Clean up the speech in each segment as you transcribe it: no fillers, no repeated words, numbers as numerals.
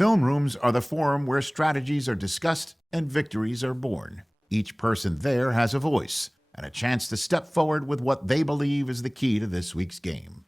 Film rooms are the forum where strategies are discussed and victories are born. Each person there has a voice and a chance to step forward with what they believe is the key to this week's game.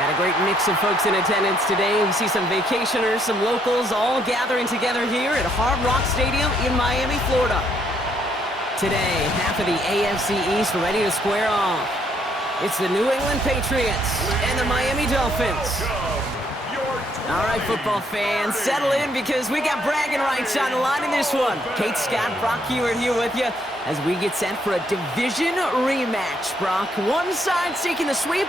Got a great mix of folks in attendance today. We see some vacationers, some locals, all gathering together here at Hard Rock Stadium in Miami, Florida. Today, half of the AFC East ready to square off. It's the New England Patriots and the Miami Dolphins. All right, football fans, settle in because we got bragging rights on the line in this one. Kate Scott, Brock Heward here with you as we get set for a division rematch. Brock, one side seeking the sweep,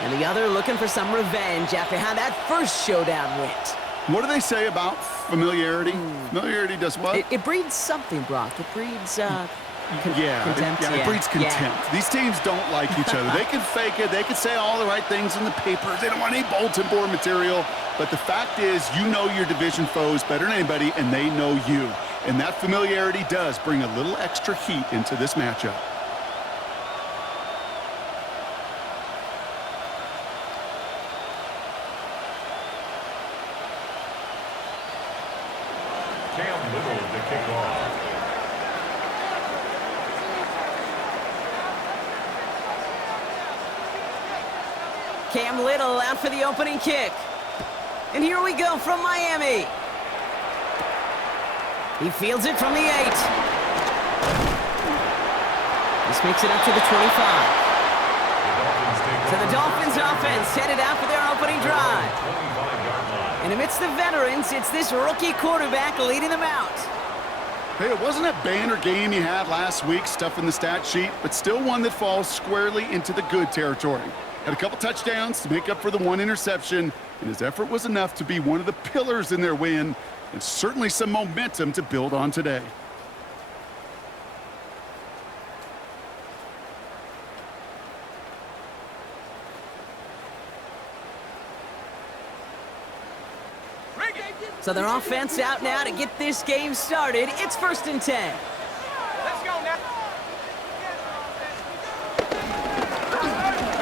and the other looking for some revenge after how that first showdown went. What do they say about familiarity? Familiarity does what? It breeds something, Brock. It breeds, contempt. It breeds contempt. Yeah. These teams don't like each other. They can fake it. They can say all the right things in the papers. They don't want any bulletin board material. But the fact is, you know your division foes better than anybody, and they know you. And that familiarity does bring a little extra heat into this matchup. Cam Little out for the opening kick. And here we go from Miami. He fields it from the 8. This makes it up to the 25. So the Dolphins offense headed out for their opening drive. And amidst the veterans, it's this rookie quarterback leading them out. Hey, it wasn't a banner game you had last week, stuff in the stat sheet, but still one that falls squarely into the good territory. Had a couple touchdowns to make up for the one interception, and his effort was enough to be one of the pillars in their win, and certainly some momentum to build on today. So their offense out now to get this game started. It's 1st and 10. Let's go now.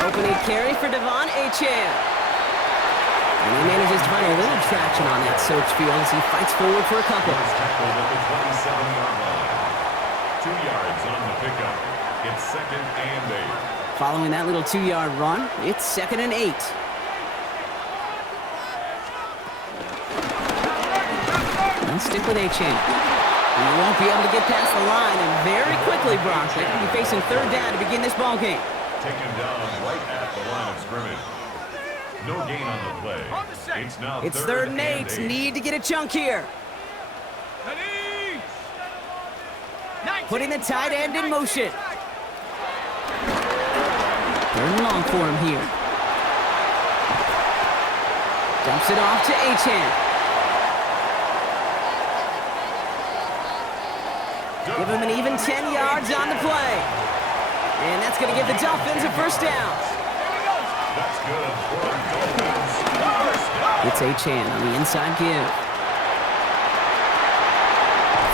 Opening carry for Devon Achane. And he manages to find a little traction on that search field as he fights forward for a couple. Tackled at the 27-yard line. 2 yards on the pickup. It's 2nd and 8. Following that little 2-yard run, it's 2nd and 8. And stick with Achane. He won't be able to get past the line, and very quickly, Brock, they're going to be facing 3rd down to begin this ball game. Taken down right at the line of scrimmage. No gain on the play. It's now It's 3rd and 8. Need to get a chunk here. Putting the tight end in motion. 3rd and long for him here. Dumps it off to Achane. Give him an even 10 yards on the play. And that's going to give the Dolphins a 1st down. That's good for the Dolphins. It's Achane on the inside give.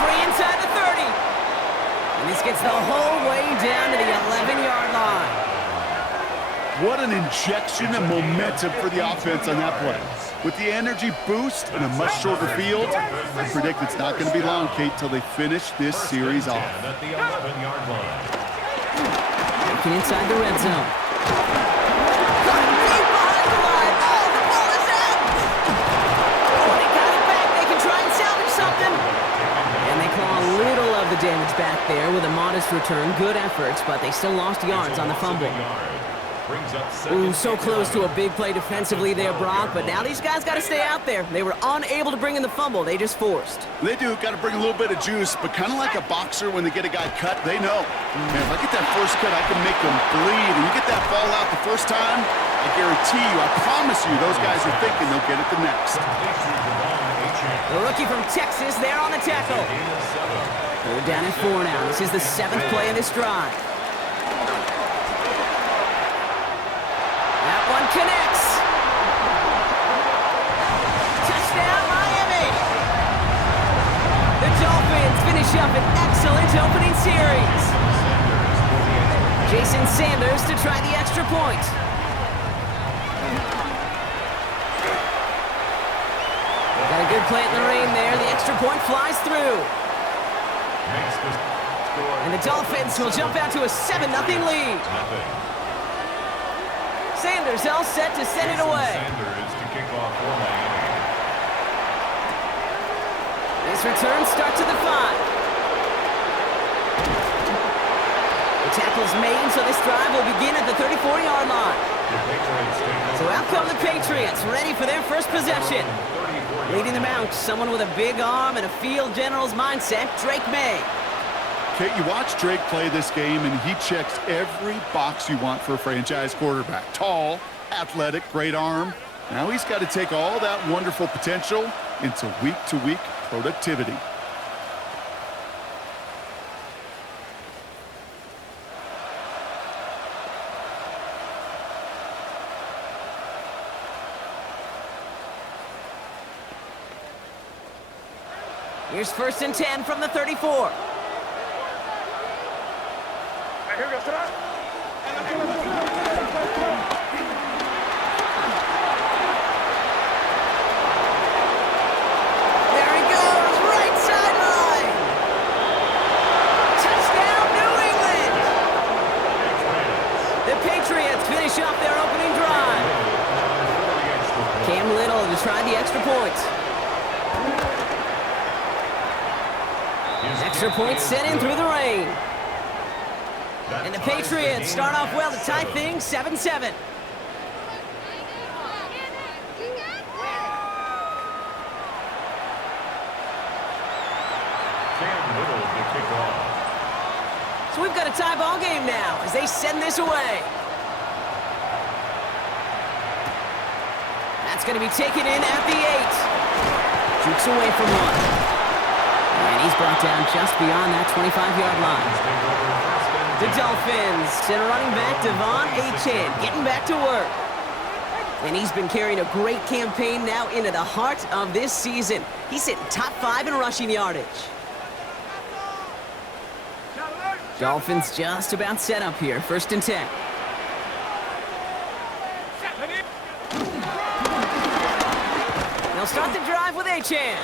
Free inside the 30. And this gets the whole way down to the 11-yard line. What an injection of momentum for the offense on that play. With the energy boost and a much shorter field, I predict it's not going to be long, Kate, till they finish this series off. At the 11-yard line. Looking inside the red zone. The damage back there with a modest return. Good efforts, but they still lost yards on the fumble. Ooh, so close to a big play defensively there, Brock, but now these guys got to stay out there. They were unable to bring in the fumble. They just forced. They do. Got to bring a little bit of juice, but kind of like a boxer when they get a guy cut, they know. Man, if I get that first cut, I can make them bleed. And you get that ball out the first time, I guarantee you, I promise you, those guys are thinking they'll get it the next. The rookie from Texas there on the tackle. They're down at 4 now. This is the 7th play of this drive. That one connects. Touchdown, Miami. The Dolphins finish up an excellent opening series. Jason Sanders to try the extra point. Got a good play in the rain there. The extra point flies through. And the Dolphins will jump out to a 7-0 lead. Sanders all set to send it away. This return starts at the 5. The tackle's made, so this drive will begin at the 34-yard line. So out come the Patriots, ready for their first possession. Leading them out, someone with a big arm and a field general's mindset, Drake May. Kate, you watch Drake play this game, and he checks every box you want for a franchise quarterback. Tall, athletic, great arm. Now he's got to take all that wonderful potential into week-to-week productivity. Here's 1st and 10 from the 34. Here we go, sit up. There he goes, right sideline. Touchdown, New England. The Patriots finish off their opening drive. Cam Little to try the extra point. Extra point sent in through the rain. And the Patriots start off well to tie things 7-7. So we've got a tie ball game now as they send this away. That's going to be taken in at the 8. Jukes away from one. And he's brought down just beyond that 25-yard line. The Dolphins send running back Devon Achane getting back to work. And he's been carrying a great campaign now into the heart of this season. He's sitting top 5 in rushing yardage. Dolphins just about set up here. 1st and 10. They'll start the drive with Achan.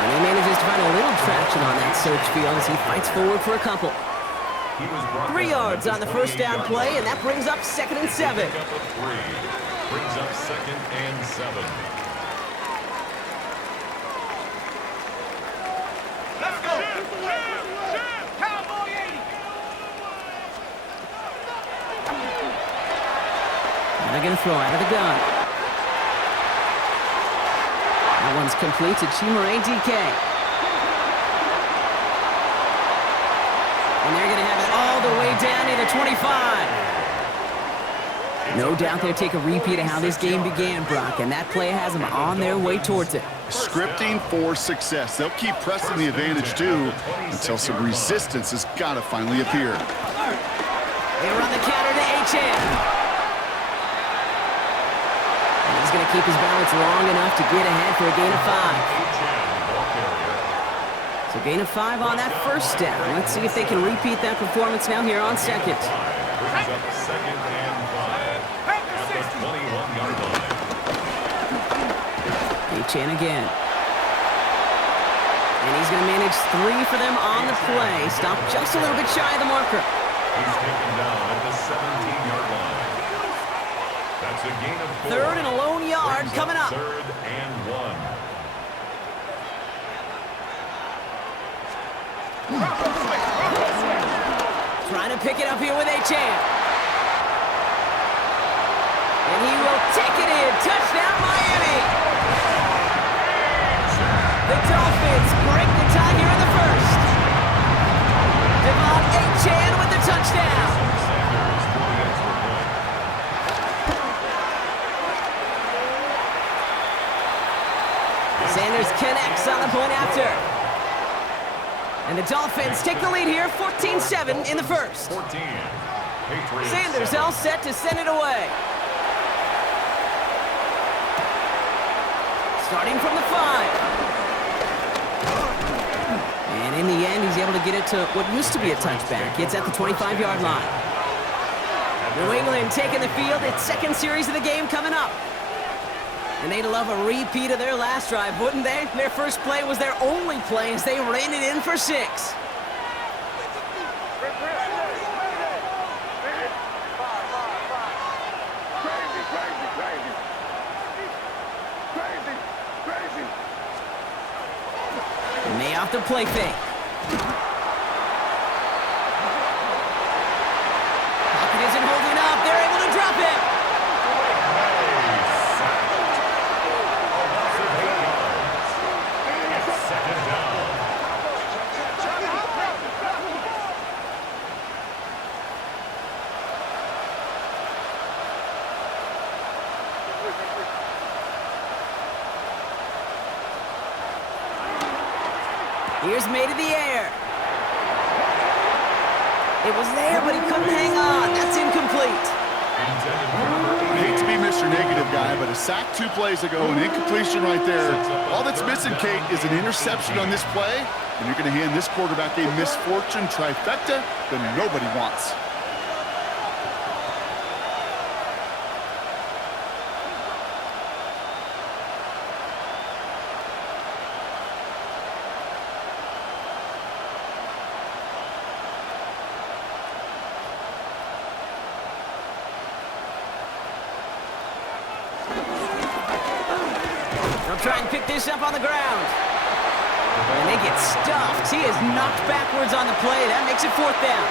And he manages to find a little traction on that search field as he fights forward for a couple. 3 yards on the first down play, and that brings up 2nd and 7. Brings up 2nd and 7. Let's go. Cowboy 80. And they're going to throw out of the gun. That one's complete to Chimere DK. And they're going to have it all the way down to the 25. No doubt they'll take a repeat of how this game began, Brock, and that play has them on their way towards it. Scripting for success. They'll keep pressing the advantage, too, until some resistance has got to finally appear. They run the counter to Achan. And he's going to keep his balance long enough to get ahead for a gain of 5. So gain of 5 on that first down. Let's see if they can repeat that performance now here on second. Brings up 2nd and 5 at the 21-yard line. Achan again. And he's going to manage 3 for them on the play. Stop just a little bit shy of the marker. He's taken down at the 17-yard line. That's a gain of 4. 3rd and a lone yard coming up. 3rd and 1. Trying to pick it up here with Achan. And he will take it in. Touchdown, Miami. The Dolphins break the tie here in the first. Devon Achan with the touchdown. Sanders connects on the point after. And the Dolphins take the lead here, 14-7 in the first. 14. Patriots Sanders 7. all set to send it away. Starting from the 5. And in the end, he's able to get it to what used to be a touchback. It's at the 25-yard line. New England taking the field. Its second series of the game coming up. And they'd love a repeat of their last drive, wouldn't they? Their first play was their only play as they ran it in for 6. May off the play fake. Pocket isn't holding up. They're able to drop it. Here's made in the air. It was there, but he couldn't hang on. That's incomplete. I hate to be Mr. Negative guy, but a sack 2 plays ago, an incompletion right there. All that's missing, Kate, is an interception on this play, and you're going to hand this quarterback a misfortune trifecta that nobody wants. They'll try and pick this up on the ground. And they get stuffed. He is knocked backwards on the play. That makes it 4th down.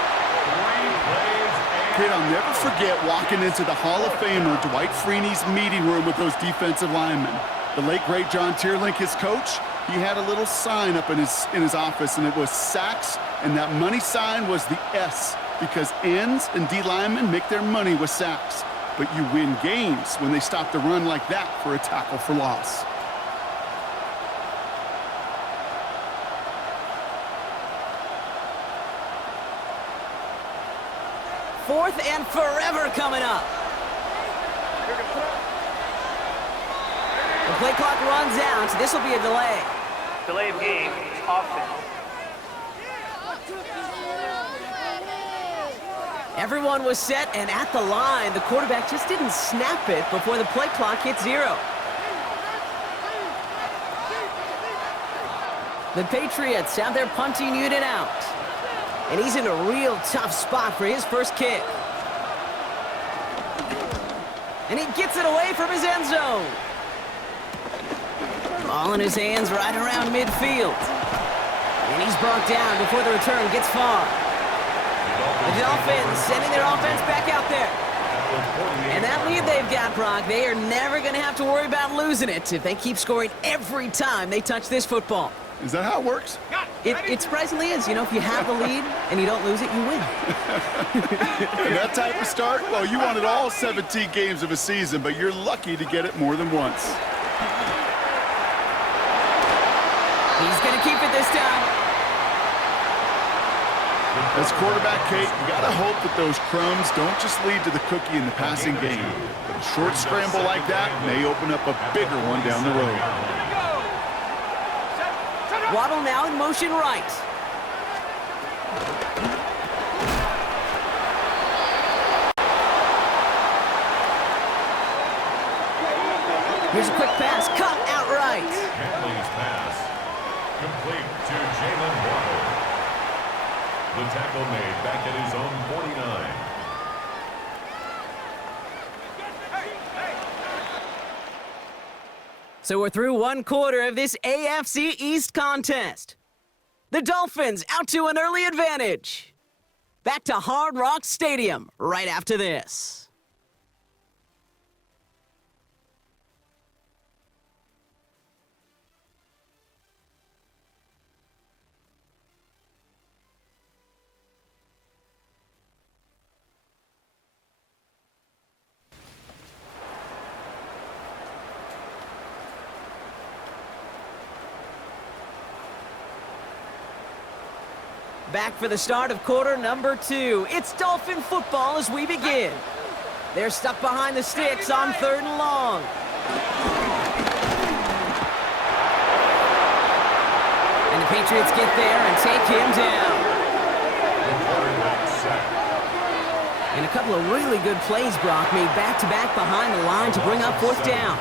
Kate, I'll never forget walking into the Hall of Famer Dwight Freeney's meeting room with those defensive linemen. The late, great John Tierlink, his coach, he had a little sign up in his office, and it was sacks, and that money sign was the S, because ends and D linemen make their money with sacks. But you win games when they stop the run like that for a tackle for loss. Fourth and forever coming up. The play clock runs out. This will be a delay. Delay of game, offense. Everyone was set and at the line. The quarterback just didn't snap it before the play clock hit 0. The Patriots have their punting unit out. And he's in a real tough spot for his first kick. And he gets it away from his end zone. Ball in his hands right around midfield. And he's brought down before the return gets far. The Dolphins sending their offense back out there. And that lead they've got, Brock, they are never going to have to worry about losing it if they keep scoring every time they touch this football. Is that how it works? It surprisingly is. You know, if you have the lead and you don't lose it, you win. That type of start? Well, you wanted all 17 games of a season, but you're lucky to get it more than once. He's going to keep it this time. As quarterback, Kate, you got to hope that those crumbs don't just lead to the cookie in the passing game. But a short scramble like that may open up a bigger one down the road. Waddle now in motion right. Here's a quick pass, cut outright. Henley's pass, complete to Jalen Waddle. The tackle made back at his own 49. So we're through one quarter of this AFC East contest. The Dolphins out to an early advantage. Back to Hard Rock Stadium right after this. Back for the start of quarter number 2. It's Dolphin football as we begin. They're stuck behind the sticks on 3rd and long. And the Patriots get there and take him down. And a couple of really good plays, Brock, made back-to-back behind the line to bring up 4th down.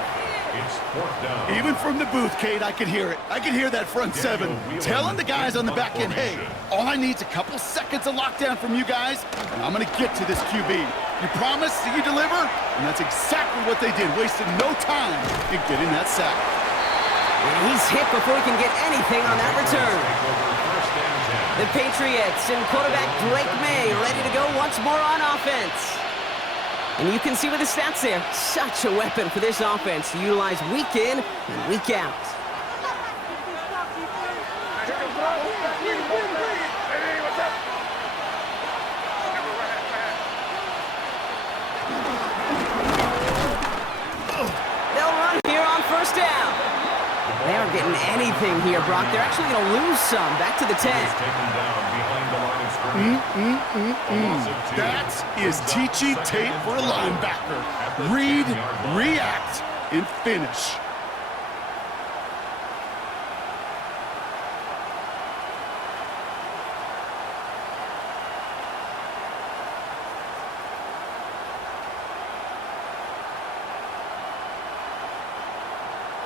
It's 4th down. Even from the booth, Kate, I could hear it. I could hear that front 7 telling the guys on the back end, hey, all I need is a couple seconds of lockdown from you guys, and I'm going to get to this QB. You promise that you deliver? And that's exactly what they did, wasted no time in getting that sack. And he's hit before he can get anything on that return. The Patriots and quarterback Drake May ready to go once more on offense. And you can see with the stats there, such a weapon for this offense to utilize week in and week out. They'll run here on 1st down. They aren't getting anything here, Brock. They're actually going to lose some. Back to the 10. That is teachy tape for a linebacker. Read, react, and finish.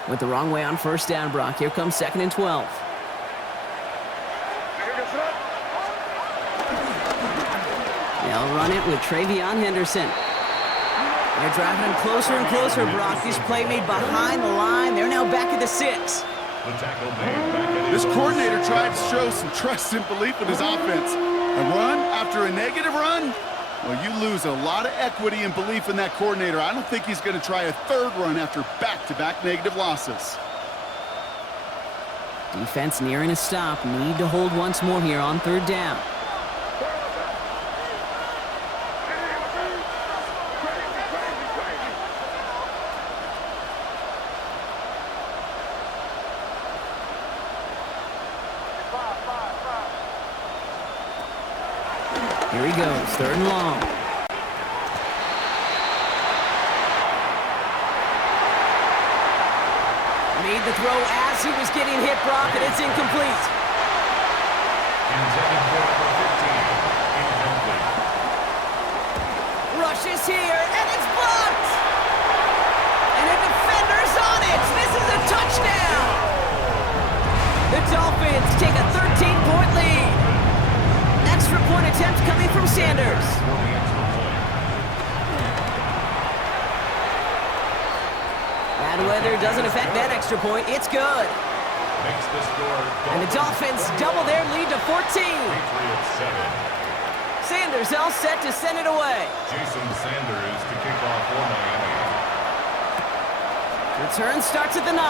Went the wrong way on 1st down, Brock. Here comes 2nd and 12. They'll run it with Travion Henderson. They're driving him closer and closer, Brock. This play made behind the line. They're now back at the 6. This coordinator tried to show some trust and belief in his offense. A run after a negative run? Well, you lose a lot of equity and belief in that coordinator. I don't think he's going to try a 3rd run after back-to-back negative losses. Defense nearing a stop. Need to hold once more here on 3rd down. Here he goes, 3rd and long. Made the throw as he was getting hit, Brock, and it's incomplete. Intended for number 15, incomplete. launches here, and it's blocked! And a defender's on it! This is a touchdown! The Dolphins take a 13-point lead. Extra point attempt coming from Sanders. Bad weather doesn't affect that extra point. It's good. Makes the score. And the Dolphins double their lead to 14. Patriots 7. Sanders all set to send it away. Jason Sanders to kick off for Miami. Return starts at the 9.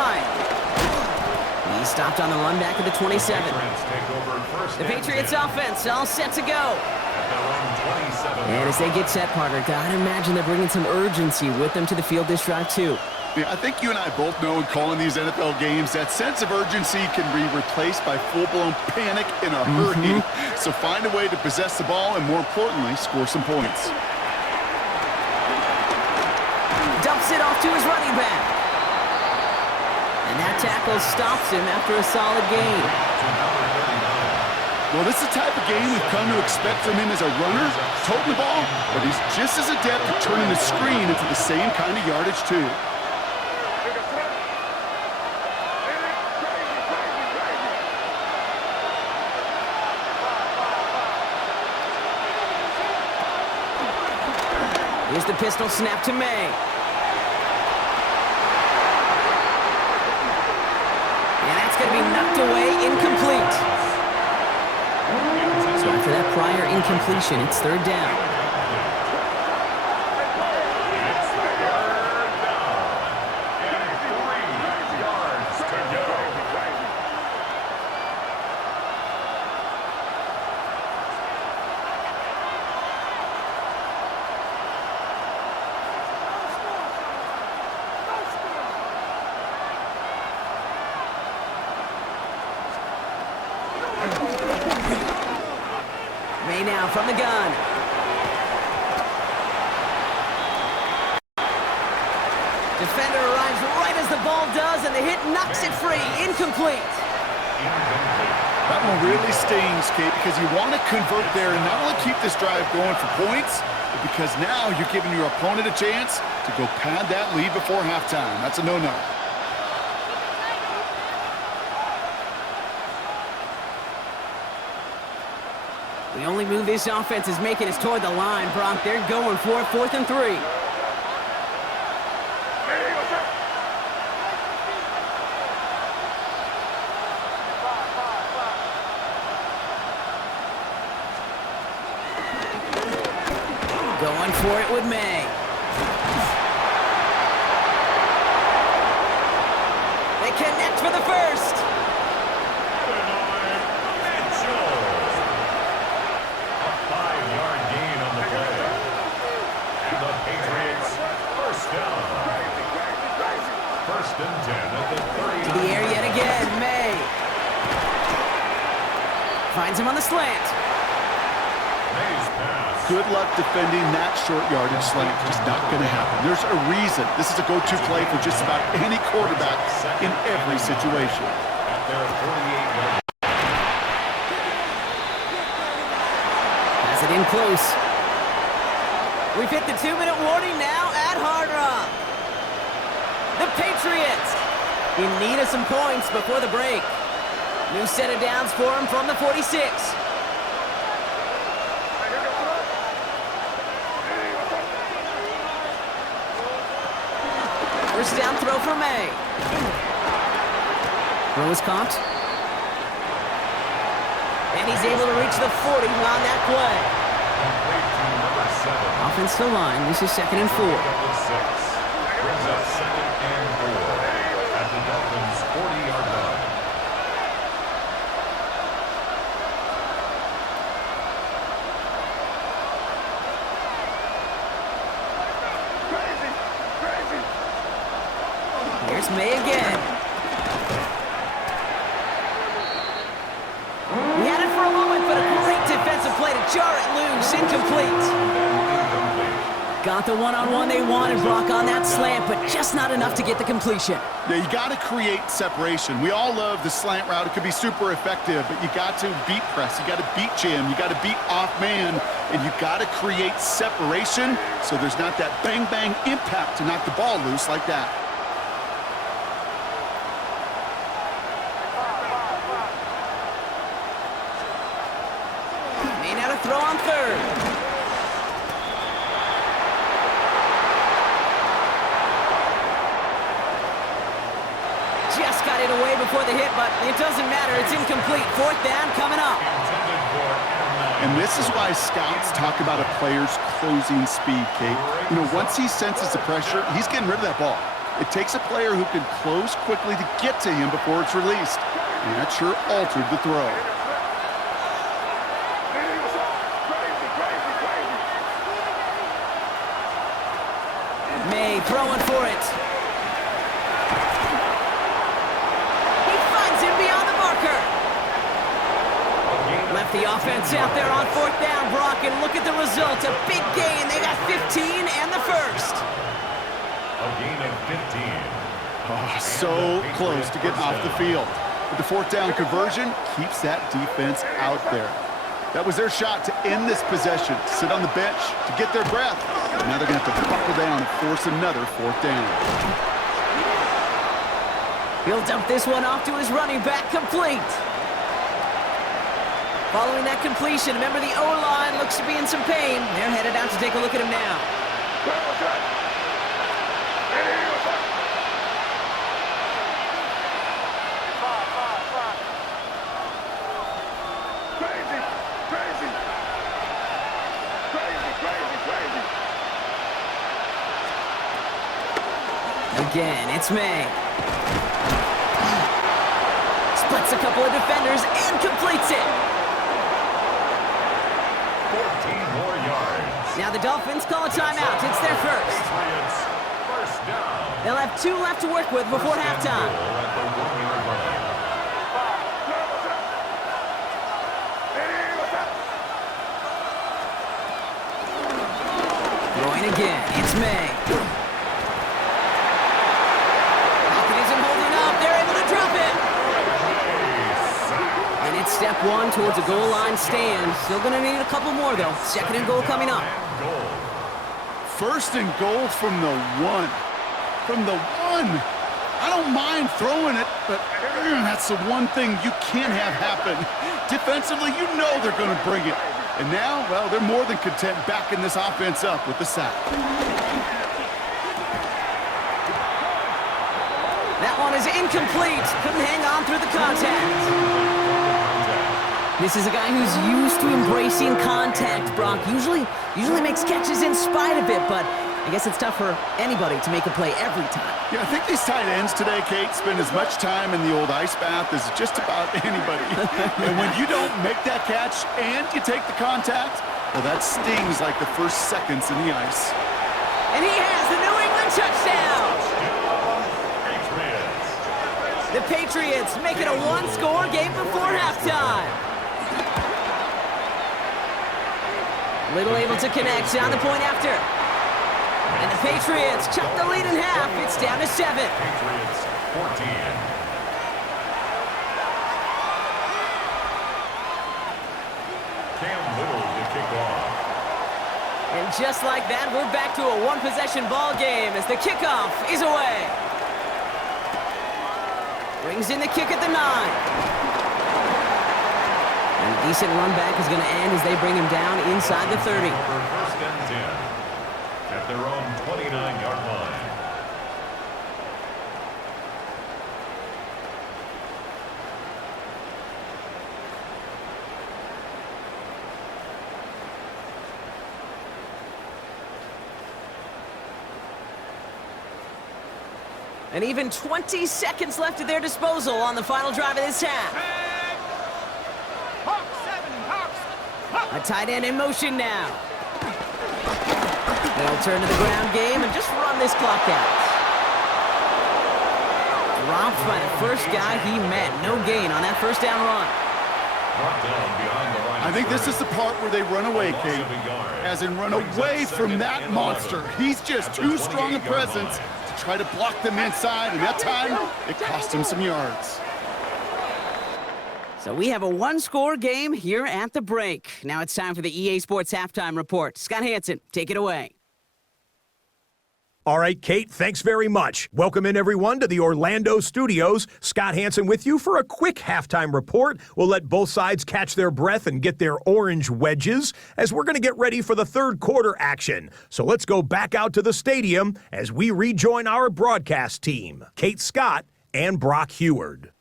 He stopped on the run back at the 27. Patriots take over first The and Patriots 10 offense all set to go. at their own 27. And as they get set, partner, gotta imagine they're bringing some urgency with them to the field this drive, too. Yeah, I think you and I both know in calling these NFL games that sense of urgency can be replaced by full-blown panic in a hurry. So find a way to possess the ball and, more importantly, score some points. Dumps it off to his running back. And that tackle stops him after a solid gain. Well, this is the type of game we've come to expect from him as a runner, toting the ball, but he's just as adept at turning the screen into the same kind of yardage, too. Here's the pistol snap to May. And that's going to be knocked away, incomplete. So after that prior incompletion, it's third down. It's third down. And 3 yards to go. May now from the gun. Defender arrives right as the ball does, and the hit knocks it free. Incomplete. That one really stings, Kate, because you want to convert there and not only keep this drive going for points, but because now you're giving your opponent a chance to go pad that lead before halftime. That's a no-no. The only move this offense is making is toward the line, Brock. They're going for it, 4th and 3. Going for it with May. They connect for the first. First and 10 at the 30. To the air yet again, May. Finds him on the slant. May's pass. Good luck defending that short yardage slant. Just not going to happen. There's a reason. This is a go-to play for just about any quarterback in every situation. At their 48-yard. Pass it in close. We've hit the 2-minute warning now at Hard Rock. The Patriots in need of some points before the break. New set of downs for him from the 46. First down throw for May. Throw is caught. And he's able to reach the 40 on that play. Complete to number 7. Offensive line, this is 2nd and 4. Number 6. Brings up 2nd and 4 at the Dolphins' 40-yard line. Here's May again. He had it for a moment, but a great defensive play to jar it loose. Incomplete. Got the one-on-one they wanted, Brock, on that slant, but just not enough to get the completion. Yeah, you got to create separation. We all love the slant route. It could be super effective, but you got to beat press. You got to beat jam. You got to beat off man. and you got to create separation so there's not that bang-bang impact to knock the ball loose like that. May now to throw on third. Just got it away before the hit, but it doesn't matter. It's incomplete. Fourth down coming up. And this is why scouts talk about a player's closing speed, Kate. You know, once he senses the pressure, he's getting rid of that ball. It takes a player who can close quickly to get to him before it's released. And that sure altered the throw. May throwing for it. He finds him beyond the marker. Left the offense out there on fourth down, Brock, and look at the result. A big gain. They got 15 and the first. A gain of 15. Oh, so close to getting off the field. But the fourth down conversion keeps that defense out there. That was their shot to end this possession, sit on the bench, to get their breath. Now they're going to have to buckle down and force another fourth down. He'll dump this one off to his running back, complete. Following that completion, remember the O-line looks to be in some pain. They're headed out to take a look at him now. Again, it's May. Splits a couple of defenders and completes it. 14 more yards. Now the Dolphins call a timeout. It's their first. Patriots, first down. They'll have 2 left to work with before halftime. Goal at the 1-yard line. Throwing again, it's May. Lockett isn't holding up. They're able to drop it. And it's step 1 towards a goal line stand. Still going to need a couple more, though. Second and goal coming up. First and goal from the 1. From the 1. I don't mind throwing it, but that's the one thing you can't have happen. Defensively, you know they're going to bring it. And now, well, they're more than content backing this offense up with the sack. That one is incomplete. Couldn't hang on through the contact. This is a guy who's used to embracing contact, Brock. Usually makes catches in spite of it, but I guess it's tough for anybody to make a play every time. Yeah, I think these tight ends today, Kate, spend as much time in the old ice bath as just about anybody. And when you don't make that catch and you take the contact, well, that stings like the first seconds in the ice. And he has the New England touchdown! Patriots. The Patriots make it a 1-score game before halftime. Little able to connect on the point after. And the Patriots chop the lead in half. It's down to 7. Patriots 14. Cam Little to kick off. And just like that, we're back to a 1-possession ball game as the kickoff is away. Brings in the kick at the 9. And a decent run back is going to end as they bring him down inside the 30. For first and 10. At their own 29-yard line. And even 20 seconds left at their disposal on the final drive of this half. A tight end in motion now. They'll turn to the ground game and just run this clock out. Dropped by the first guy he met. No gain on that first down run. I think this is the part where they run away, Kate. As in run away from that monster. He's just too strong a presence to try to block them inside, and that time, it cost him some yards. So we have a one-score game here at the break. Now it's time for the EA Sports Halftime Report. Scott Hansen, take it away. All right, Kate, thanks very much. Welcome in, everyone, to the Orlando studios. Scott Hansen with you for a quick halftime report. We'll let both sides catch their breath and get their orange wedges as we're going to get ready for the third quarter action. So let's go back out to the stadium as we rejoin our broadcast team, Kate Scott and Brock Heward.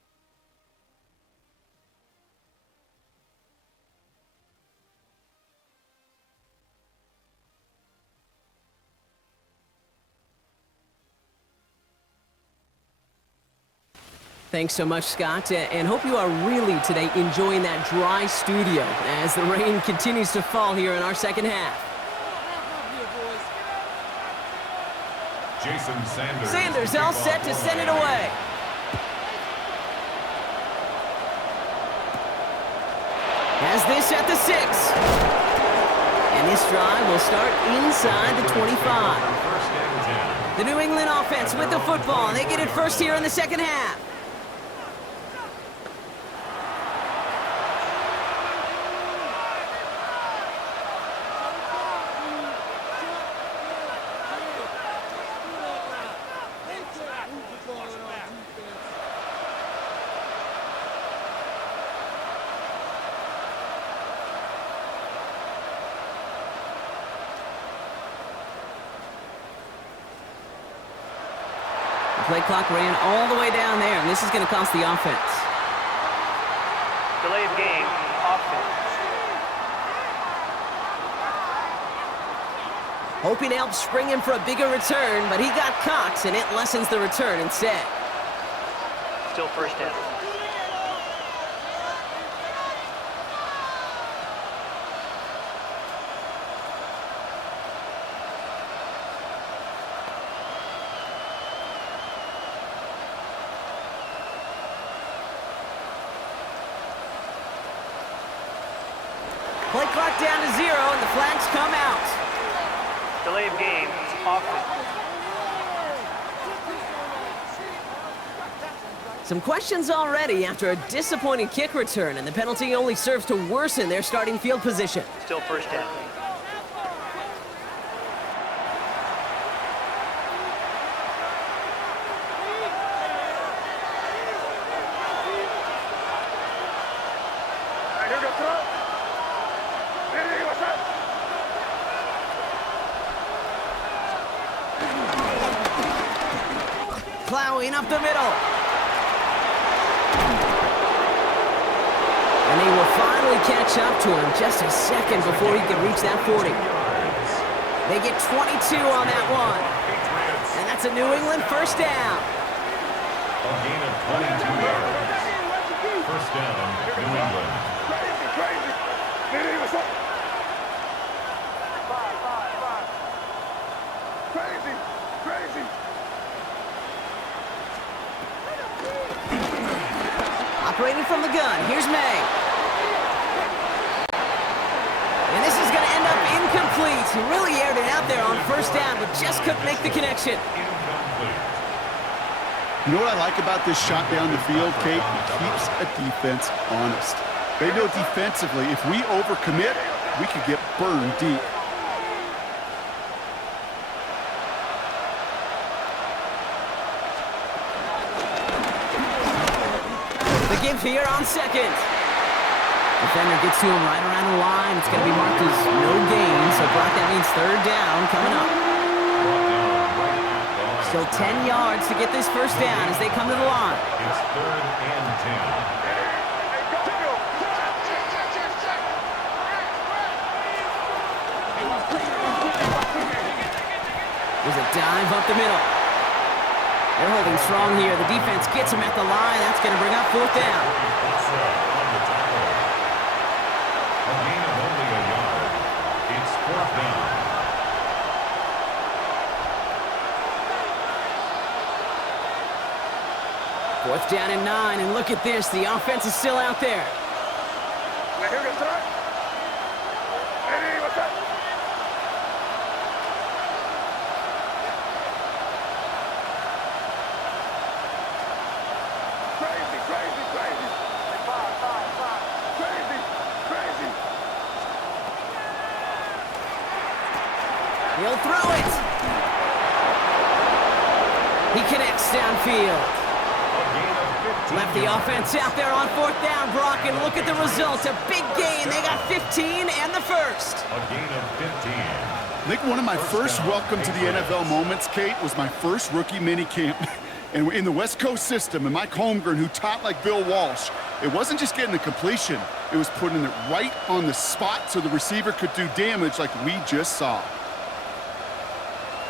Thanks so much, Scott, and hope you are really today enjoying that dry studio as the rain continues to fall here in our second half. Jason Sanders. Sanders all set to send it away. Has this at the 6. And this drive will start inside the 25. First and 10. The New England offense with the football. They get it first here in the second half. Play clock ran all the way down there, and this is going to cost the offense. Delay of game, offense. Hoping to help spring him for a bigger return, but he got Cox, and it lessens the return instead. Still first down. Play clock down to 0, and the flags come out. Delay of game, offense. Some questions already after a disappointing kick return, and the penalty only serves to worsen their starting field position. Still first down. Plowing up the middle. And they will finally catch up to him just a second before he can reach that 40. They get 22 on that one. And that's a New England first down. A gain of 22 yards. First down, New England. Operating from the gun, here's May. And this is going to end up incomplete. He really aired it out there on first down, but just couldn't make the connection. You know what I like about this shot down the field, Kate? It keeps a defense honest. They know defensively, if we overcommit, we could get burned deep. The give here on second. Defender gets to him right around the line. It's going to be marked as no gain, so Brock, that means third down coming up. Still 10 yards to get this first down as they come to the line. It's third and 10. There's a dive up the middle. They're holding strong here. The defense gets him at the line. That's going to bring up fourth down. A gain of only a yard. It's fourth down. Fourth down and 9, and look at this. The offense is still out there. He'll throw it. He connects downfield. Left the offense out there on 4th down, Brock, and look at the result. A big gain. They got 15 and the first. A gain of 15. I think one of my first welcome to the NFL moments, Kate, was my first rookie mini camp. And in the West Coast system, and Mike Holmgren, who taught like Bill Walsh, it wasn't just getting the completion. It was putting it right on the spot so the receiver could do damage like we just saw.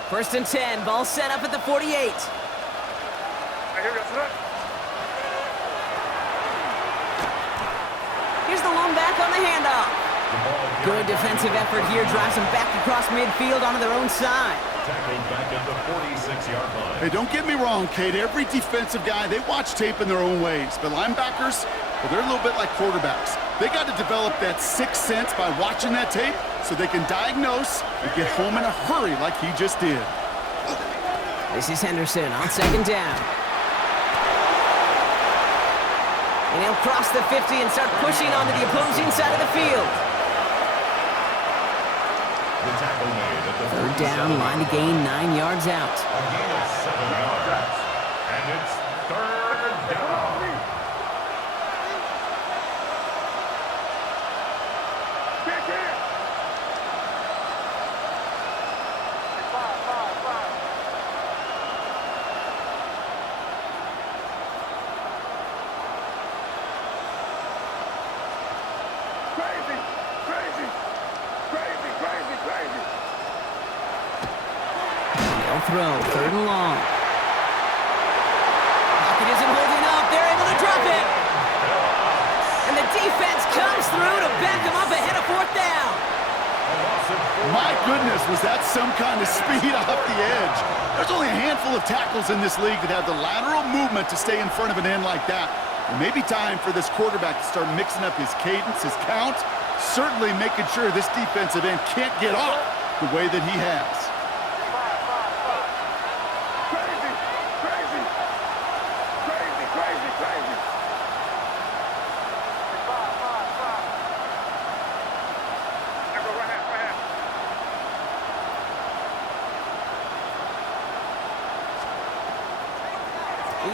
1st and 10. Ball set up at the 48. Here's the lone back on the handoff. Good defensive effort here. Drives them back across midfield onto their own side. Tackled back at the 46-yard line. Hey, don't get me wrong, Kate. Every defensive guy, they watch tape in their own ways. But linebackers, well, they're a little bit like quarterbacks. They got to develop that sixth sense by watching that tape so they can diagnose and get home in a hurry like he just did. This is Henderson on 2nd down. And he'll cross the 50 and start pushing onto the opposing side of the field. The tackle made at the 3rd down, line to gain 9 yards out. A gain of 7 yards. And it's 3rd down. Throw, 3rd and long. Pocket isn't holding up. They're able to drop it. And the defense comes through to back them up ahead of 4th down. My goodness, was that some kind of speed off the edge. There's only a handful of tackles in this league that have the lateral movement to stay in front of an end like that. It may be time for this quarterback to start mixing up his cadence, his count, certainly making sure this defensive end can't get off the way that he has.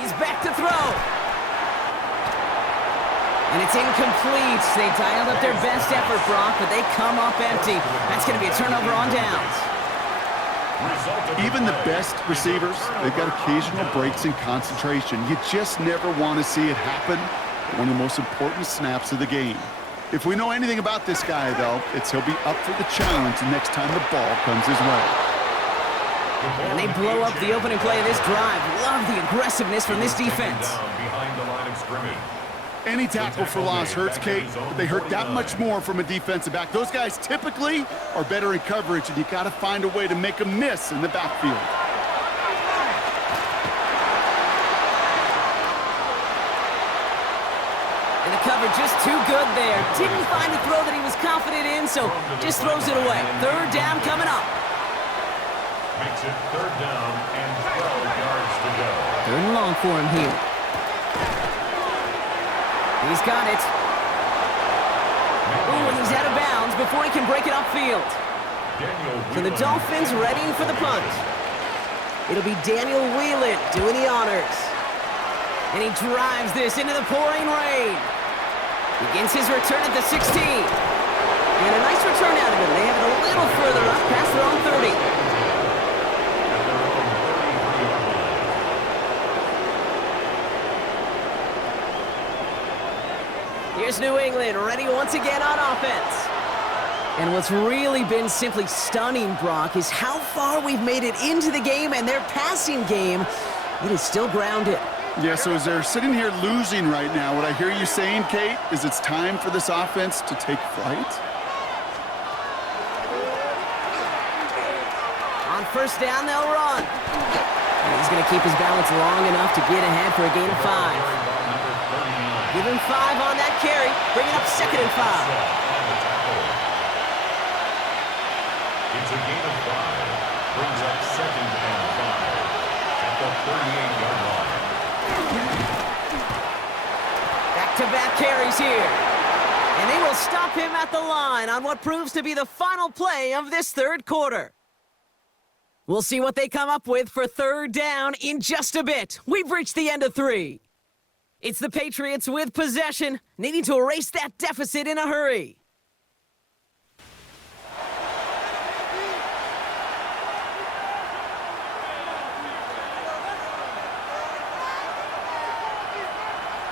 He's back to throw. And it's incomplete. They dialed up their best effort, Brock, but they come up empty. That's going to be a turnover on downs. Even the best receivers, they've got occasional breaks in concentration. You just never want to see it happen. One of the most important snaps of the game. If we know anything about this guy, though, it's he'll be up for the challenge the next time the ball comes his way. And they blow up the opening play of this drive. Love the aggressiveness from this defense. Behind the line of scrimmage. Any tackle for loss hurts, Kate, but they hurt that much more from a defensive back. Those guys typically are better in coverage, and you got to find a way to make them miss in the backfield. And the cover just too good there. Didn't find a throw that he was confident in, so just throws it away. 3rd down coming up. Makes it 3rd down and 12 yards to go. 3rd and long for him here. He's got it. Ooh, and he's out of bounds before he can break it upfield. So the Dolphins readying for the punt. It'll be Daniel Whelan doing the honors. And he drives this into the pouring rain. Begins his return at the 16. And a nice return out of it. They have it a little further up past their own 30. Here's New England, ready once again on offense. And what's really been simply stunning, Brock, is how far we've made it into the game, and their passing game, it is still grounded. Yeah, so as they're sitting here losing right now, what I hear you saying, Kate, is it's time for this offense to take flight? On 1st down, they'll run. And he's going to keep his balance long enough to get ahead for a gain of 5. Give him 5 on that carry. Bring it up 2nd and 5. It's a gain of 5. Brings up 2nd and 5 at the 38-yard line. Back-to-back carries here. And they will stop him at the line on what proves to be the final play of this 3rd quarter. We'll see what they come up with for third down in just a bit. We've reached the end of 3. It's the Patriots with possession, needing to erase that deficit in a hurry.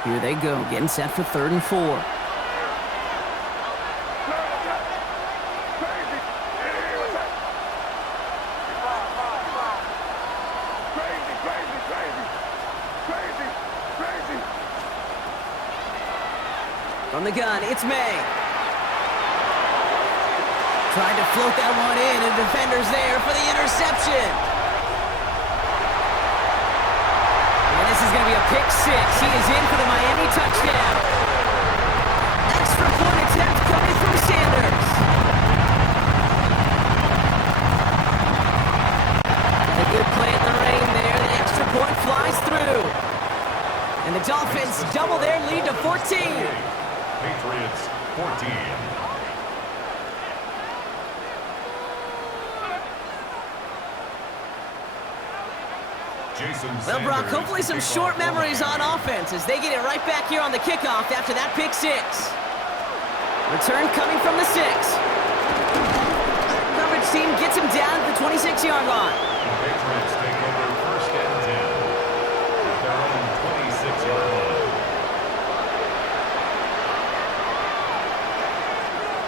Here they go, getting set for 3rd and 4. From the gun, it's May. Trying to float that one in, and defender's there for the interception. And this is going to be a pick 6. He is in for the Miami touchdown. Extra point attempt coming from Sanders. A good play in the rain there. The extra point flies through. And the Dolphins double their lead to 14. Patriots 14. Well, Brock, hopefully some short memories on offense as they get it right back here on the kickoff after that pick 6. Return coming from the 6. Coverage team gets him down at the 26-yard line. The Patriots take over 1st and 10 at their own 26-yard line.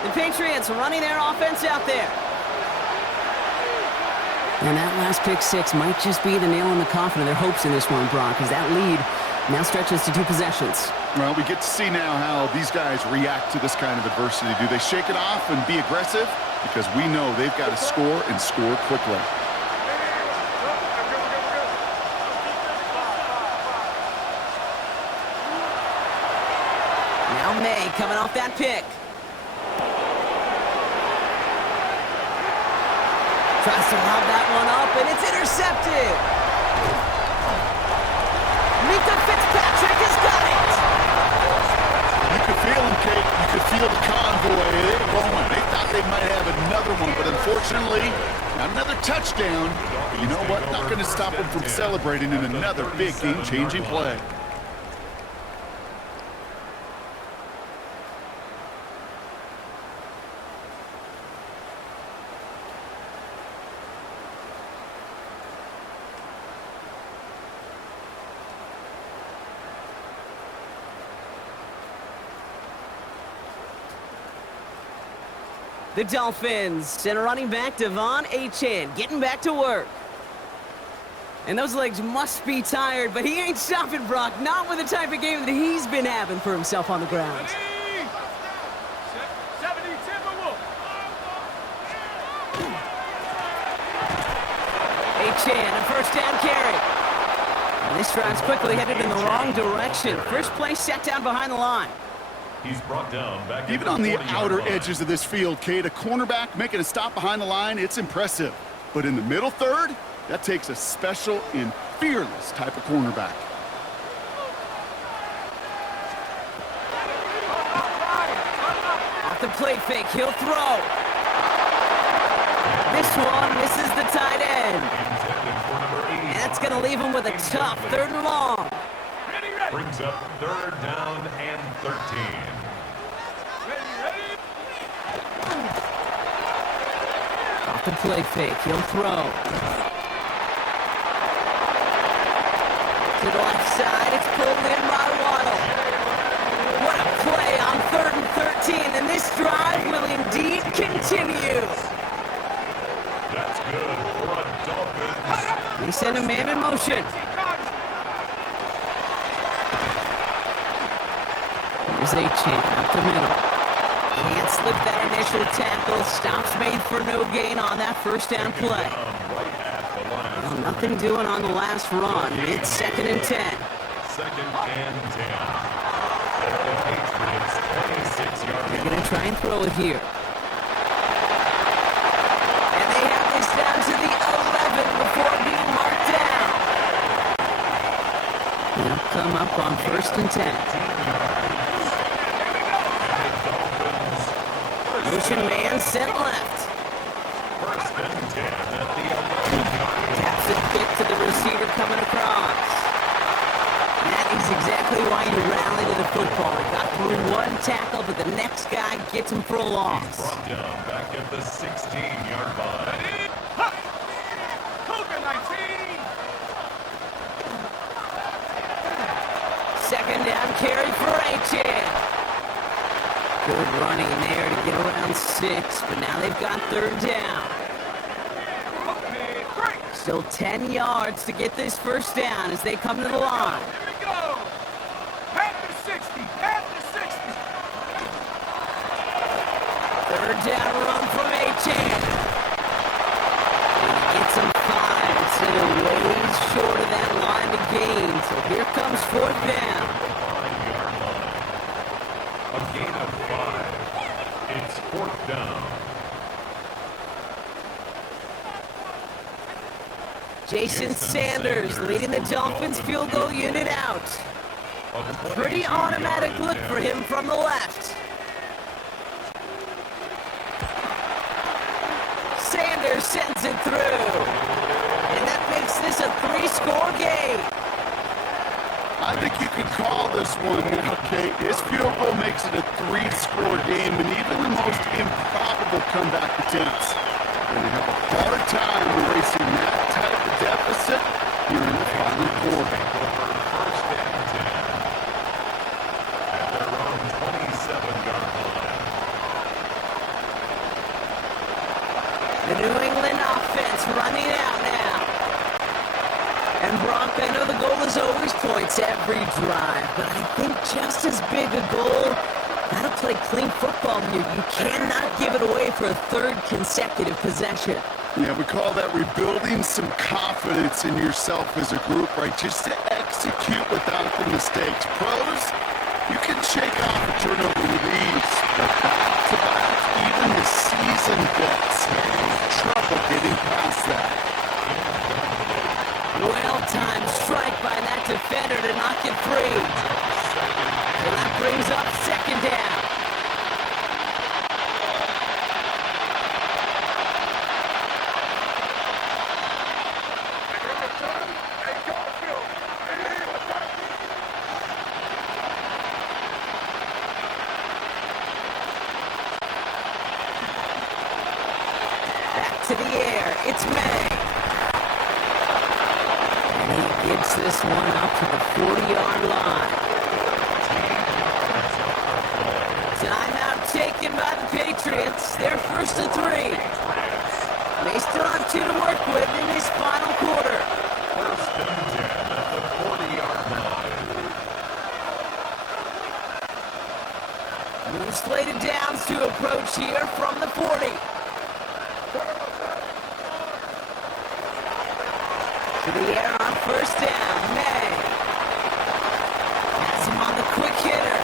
The Patriots running their offense out there. And that last pick 6 might just be the nail in the coffin of their hopes in this one, Brock, as that lead now stretches to 2 possessions. Well, we get to see now how these guys react to this kind of adversity. Do they shake it off and be aggressive? Because we know they've got to score and score quickly. Now May coming off that pick. Tries to lob that one up, and it's intercepted. Mika Fitzpatrick has got it. You could feel them, Kate. You could feel the convoy. They were going. They thought they might have another one, but unfortunately, not another touchdown. But you know what? Not going to stop them from celebrating in another big game-changing play. The Dolphins send a running back, Devon Achane, getting back to work. And those legs must be tired, but he ain't stopping, Brock. Not with the type of game that he's been having for himself on the ground. Achane, a 1st down carry. And this drive's quickly headed in the wrong direction. First play set down behind the line. He's brought down back Even on the outer edges of this field, Kate, a cornerback making a stop behind the line, it's impressive. But in the middle third, that takes a special and fearless type of cornerback. Off the play fake, he'll throw. This one misses the tight end. And that's going to leave him with a tough 3rd and long. Brings up 3rd down and 13. Off the play fake, he'll throw. To the left side, it's pulled in by Waddle. What a play on 3rd and 13, and this drive will indeed continue. That's good for a Dolphins. They send a man in motion. Here's Achane up the middle. Can't slip that initial tackle. Stops made for no gain on that 1st down play. Well, nothing doing on the last run. It's 2nd and 10. 2nd and 10. The Patriots 26-yard They're going to try and throw it here. And they have this down to the 11 before being marked down. They'll come up on 1st and 10. Motion man sent left. 1st and 10 at the 11. Taps it quick to the receiver coming across. And that is exactly why you rally to the football. He got through one tackle, but the next guy gets him for a loss. Brought down back at the 16-yard line. Second down carry for Achan. Good running there to get around 6, but now they've got third down. Still 10 yards to get this first down as they come to the line. Here we go. At the 60. At the 60. Third down run from Achan. Gets him 5 instead of ways short of that line to gain. So here comes fourth down. A gain of 5. It's fourth down. Jason Sanders leading the Dolphins field goal unit out. Pretty automatic look for him from the left. Sanders sends it through. And that makes this a 3-score game. I think you could call this one now, Kate. His field goal makes it a 3-score game, and even the most improbable comeback attempts are going to have a hard time erasing that type of deficit here in the final quarter. First and 10. At their own 27-yard line. The New England offense running out now. And Brock, I know the goal is always points every drive, but I think just as big a goal, gotta play clean football here. You cannot give it away for a third consecutive possession. Yeah, we call that rebuilding some confidence in yourself as a group, right? Just to execute without the mistakes. Pros, you can shake off a turnover with ease, but back-to-back, even the seasoned vets have trouble getting past that. Well-timed strike by that defender to knock it free. And that brings up second down. Back to the air. It's May. Gets this one up to the 40-yard line. Timeout taken by the Patriots. They're first to 3. They still have 2 to work with in this final quarter. First and 10 at the 40-yard line. Move slated downs to approach here from the 40. To the air on first down, May. Has him on the quick hitter.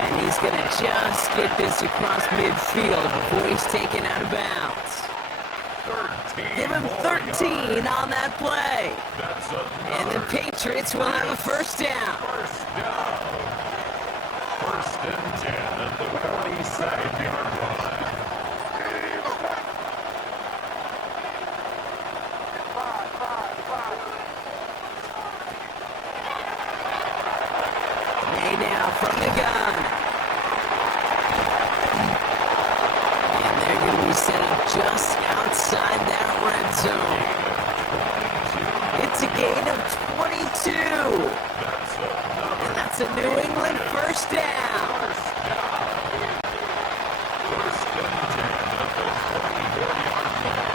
And he's going to just get this across midfield before he's taken out of bounds. Give him 13 on that play. And the Patriots will have a first down. First and 10 at the 47-yard line. From the gun. And they're going to be set up just outside that red zone. It's a gain of 22. And that's a New England first down. First and 10 at the 24-yard line.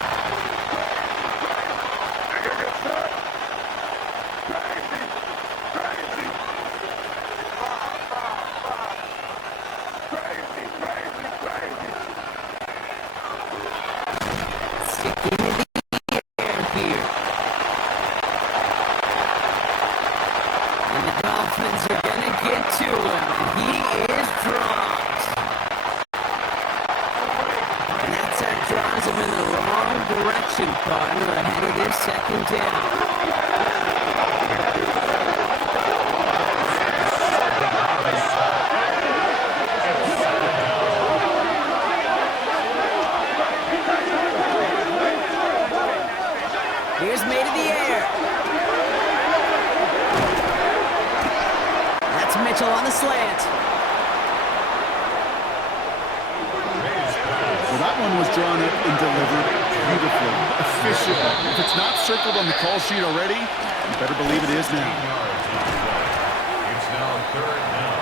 Partner ahead of their second down. Reversal on the slant. Well, that one was drawn up and delivered beautifully, efficiently. If it's not circled on the call sheet already, you better believe it is now. It's now 3rd down.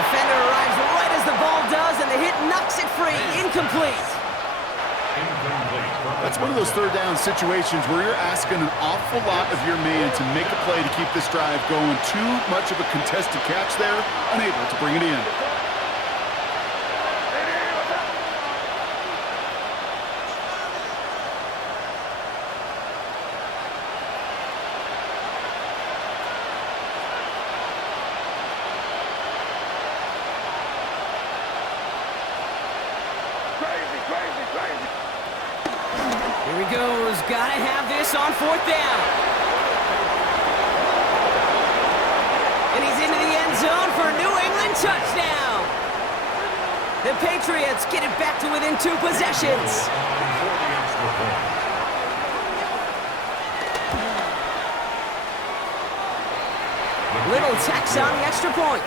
Defender arrives right as the ball does, and the hit knocks it free. Incomplete. Incomplete. That's one of those 3rd down situations where you're asking an awful lot of your man to make a play to keep this drive going. Too much of a contested catch there, unable to bring it in. Here he goes. Gotta have this on 4th down. And he's into the end zone for a New England touchdown. The Patriots get it back to within 2 possessions. For the extra point. Little tacks on the extra point.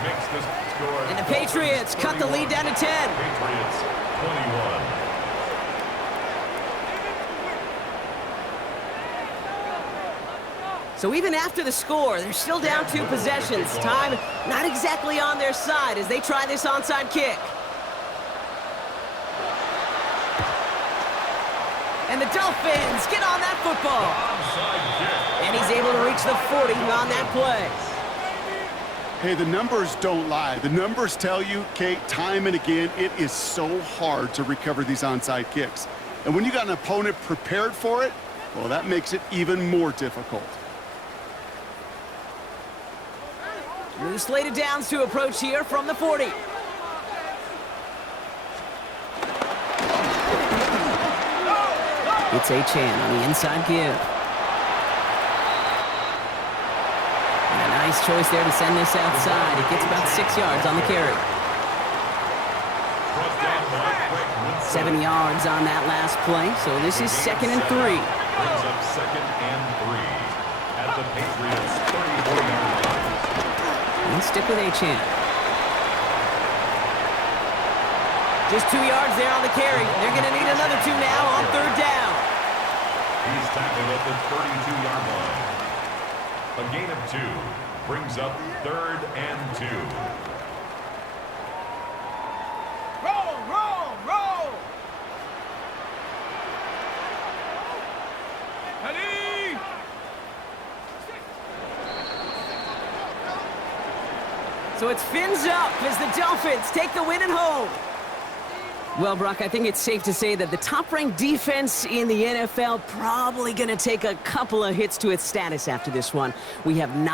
Makes the score. And the Patriots cut the lead down to 10. Patriots 21. So even after the score, they're still down 2 possessions. Time not exactly on their side as they try this onside kick. And the Dolphins get on that football. Onside kick. And he's able to reach the 40 on that play. Hey, the numbers don't lie. The numbers tell you, Kate, time and again, it is so hard to recover these onside kicks. And when you got an opponent prepared for it, well, that makes it even more difficult. New slated downs to approach here from the 40. It's Achan on the inside give. And a nice choice there to send this outside. It gets about 6 yards on the carry. 7 yards on that last play, so this is 2nd and 3. Brings up 2nd and 3 at the Patriots 34-yard line. And stick with Achan. Just 2 yards there on the carry. They're going to need another 2 now on 3rd down. He's tackled at the 32-yard line. A gain of 2 brings up 3rd and 2. Roll, roll, roll. Ready? So it's fins up as the Dolphins take the win at home. Well, Brock, I think it's safe to say that the top-ranked defense in the NFL probably going to take a couple of hits to its status after this one. We have 9